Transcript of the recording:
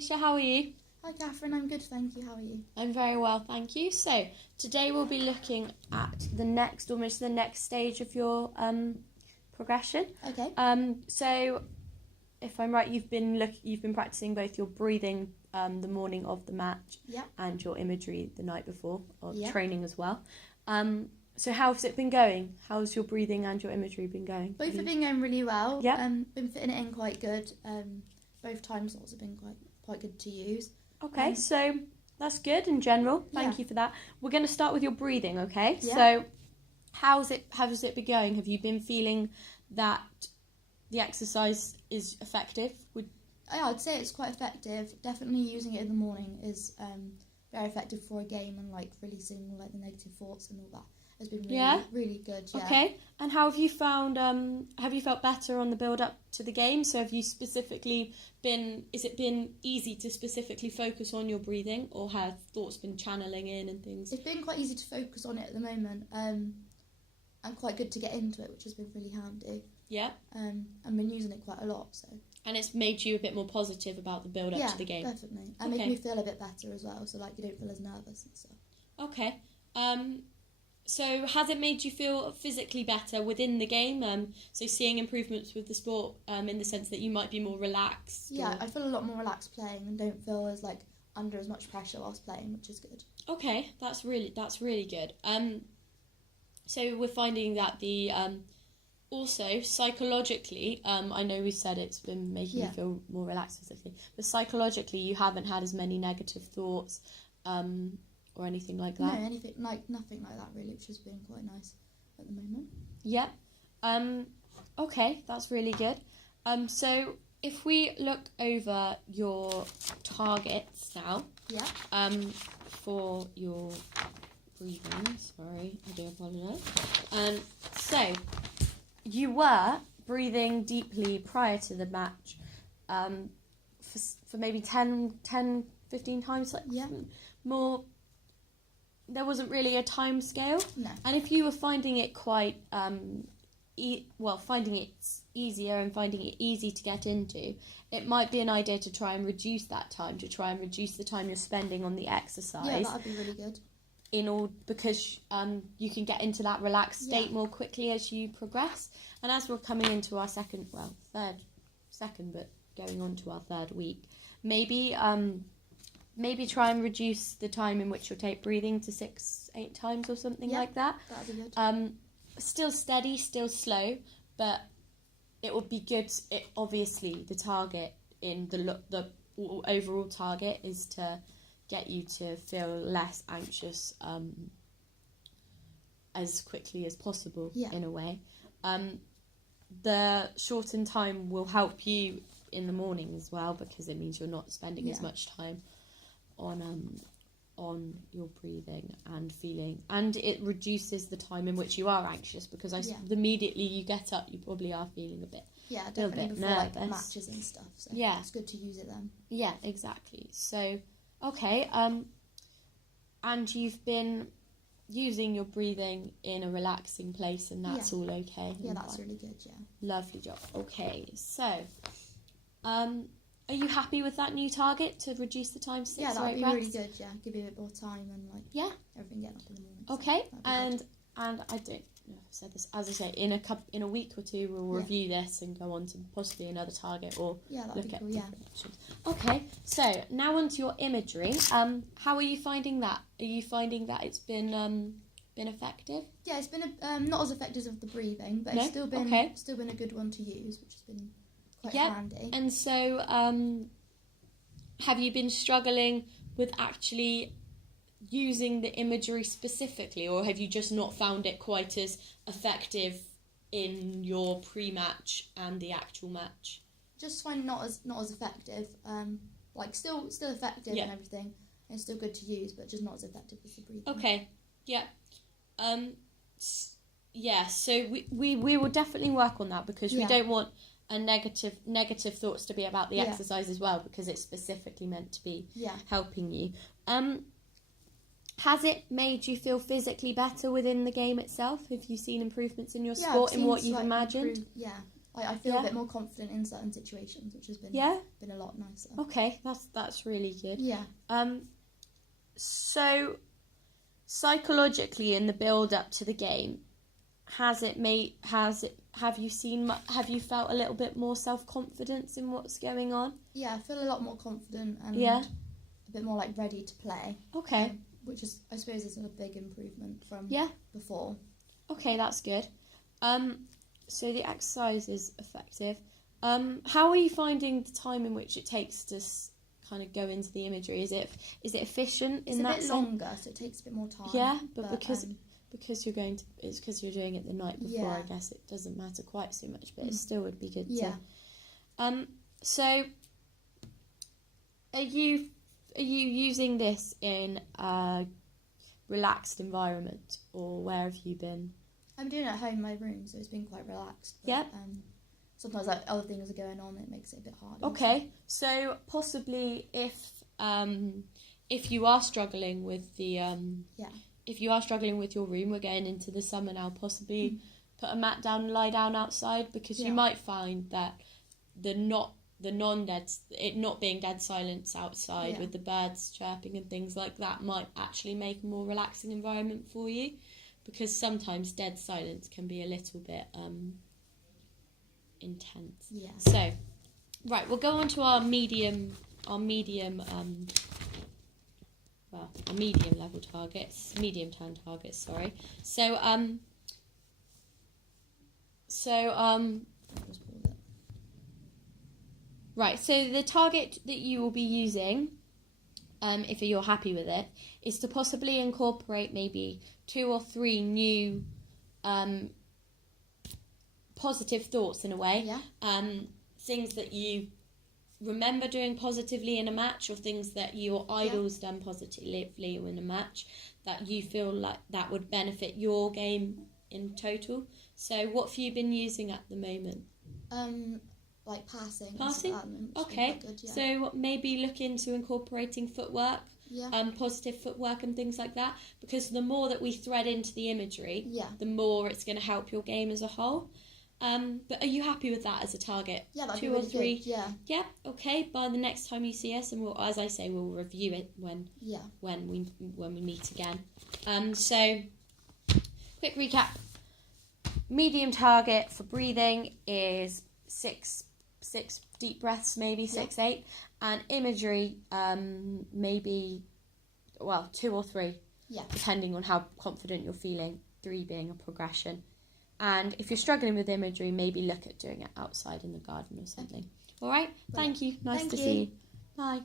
Alicia, how are you? Hi Catherine, I'm good, thank you. How are you? I'm very well, thank you. So, today we'll be looking at almost the next stage of your progression. Okay. So, if I'm right, you've been practicing both your breathing the morning of the match and your imagery the night before, or training as well. So how has it been going? How's your breathing and your imagery been going? Both have been going really well. Yeah. Been fitting it in quite good. Both time slots have been quite good to use. Okay, so that's good in general. Thank you for that. We're going to start with your breathing, okay? Yeah. So how's it been going? Have you been feeling that the exercise is effective? I'd say it's quite effective. Definitely using it in the morning is very effective for a game and like releasing like the negative thoughts and all that. It's been really good. Yeah. Okay. And how have you found? Have you felt better on the build up to the game? So have you specifically been? Is it been easy to specifically focus on your breathing, or have thoughts been channeling in and things? It's been quite easy to focus on it at the moment. And quite good to get into it, which has been really handy. Yeah. I've been using it quite a lot, so. And it's made you a bit more positive about the build up to the game. Yeah, definitely. And made me feel a bit better as well, so like you don't feel as nervous and stuff. Okay. So has it made you feel physically better within the game? So seeing improvements with the sport in the sense that you might be more relaxed? Yeah, I feel a lot more relaxed playing and don't feel as like under as much pressure whilst playing, which is good. Okay, that's really good. So we're finding that the also psychologically, I know we said it's been making you feel more relaxed physically, but psychologically you haven't had as many negative thoughts or anything like that. No, nothing like that really, which has been quite nice at the moment. Yeah. Okay, that's really good. So if we look over your targets now. Yeah. For your breathing, sorry, I do apologise. So you were breathing deeply prior to the match, for maybe 10, 15 times, more. There wasn't really a time scale. No. And if you were finding it quite, finding it easier and finding it easy to get into, it might be an idea to try and reduce that time, to try and reduce the time you're spending on the exercise. Yeah, that would be really good. Because you can get into that relaxed state more quickly as you progress. And as we're coming into our but going on to our third week, maybe try and reduce the time in which you'll take breathing to 6-8 times or something like that. That'd be good. Still steady, still slow, but it would be good. Obviously, the target in the overall target is to get you to feel less anxious as quickly as possible, in a way. The shortened time will help you in the morning as well, because it means you're not spending as much time on your breathing and feeling, and it reduces the time in which you are anxious, because immediately you get up, you probably are feeling a bit definitely before nervous. Like matches and stuff, so it's good to use it then. Yeah, exactly. So okay, and you've been using your breathing in a relaxing place, and that's all okay. Yeah, that's really good. Yeah, lovely job. Okay, so are you happy with that new target to reduce the time to 6 or 8 Yeah, that'd be reps? really good. Yeah, give you a bit more time and everything getting up in the morning. Okay, so and I don't know if I've said this. As I say, in a week or two, we'll review this and go on to possibly another target or look at different options. Okay, so now onto your imagery. How are you finding that? Are you finding that it's been effective? Yeah, it's been not as effective as the breathing, but it's still been a good one to use, which has been quite handy. And so, have you been struggling with actually using the imagery specifically, or have you just not found it quite as effective in your pre-match and the actual match? Just find not as effective. Still effective and everything, and still good to use, but just not as effective as the breathing. Okay, yeah. So we will definitely work on that, because we don't want a negative thoughts to be about the exercise as well, because it's specifically meant to be helping you. Has it made you feel physically better within the game itself? Have you seen improvements in your sport in what you've imagined? I feel a bit more confident in certain situations, which has been a lot nicer. Okay, that's really good. Yeah. So psychologically in the build up to the game, have you felt a little bit more self-confidence in what's going on? Yeah, I feel a lot more confident and a bit more like ready to play. Okay. Which is, I suppose, is a big improvement from before. Okay, that's good. So the exercise is effective. How are you finding the time in which it takes to kind of go into the imagery? Is it efficient in that sense? It's a bit longer, so it takes a bit more time. Yeah, but because you're because you're doing it the night before, I guess it doesn't matter quite so much, but it still would be good to. So are you using this in a relaxed environment, or where have you been? I'm doing it at home in my room, so it's been quite relaxed. But, sometimes like other things are going on, it makes it a bit harder. Okay, so possibly if you are struggling with the if you are struggling with your room, we're getting into the summer now, possibly put a mat down and lie down outside, because you might find that it not being dead silence outside with the birds chirping and things like that might actually make a more relaxing environment for you, because sometimes dead silence can be a little bit intense. Yeah. So, right, we'll go on to our medium level targets, medium term targets, sorry. Right, so the target that you will be using, if you're happy with it, is to possibly incorporate maybe 2 or 3 new positive thoughts in a way. Yeah. Things that you remember doing positively in a match, or things that your idol's done positively in a match that you feel like that would benefit your game in total. So what have you been using at the moment? Like passing. Okay. Good, so maybe look into incorporating footwork, positive footwork and things like that, because the more that we thread into the imagery, the more it's going to help your game as a whole. But are you happy with that as a target? Yeah, that'd 2 be or really 3. Good. Yeah. Yeah. Okay. By the next time you see us, and we'll, as I say, we'll review it when we meet again. So quick recap. Medium target for breathing is 6 deep breaths, maybe 6-8, and imagery maybe 2 or 3, depending on how confident you're feeling. 3 being a progression. And if you're struggling with imagery, maybe look at doing it outside in the garden or something. All right? Thank you. Nice to see you. Bye.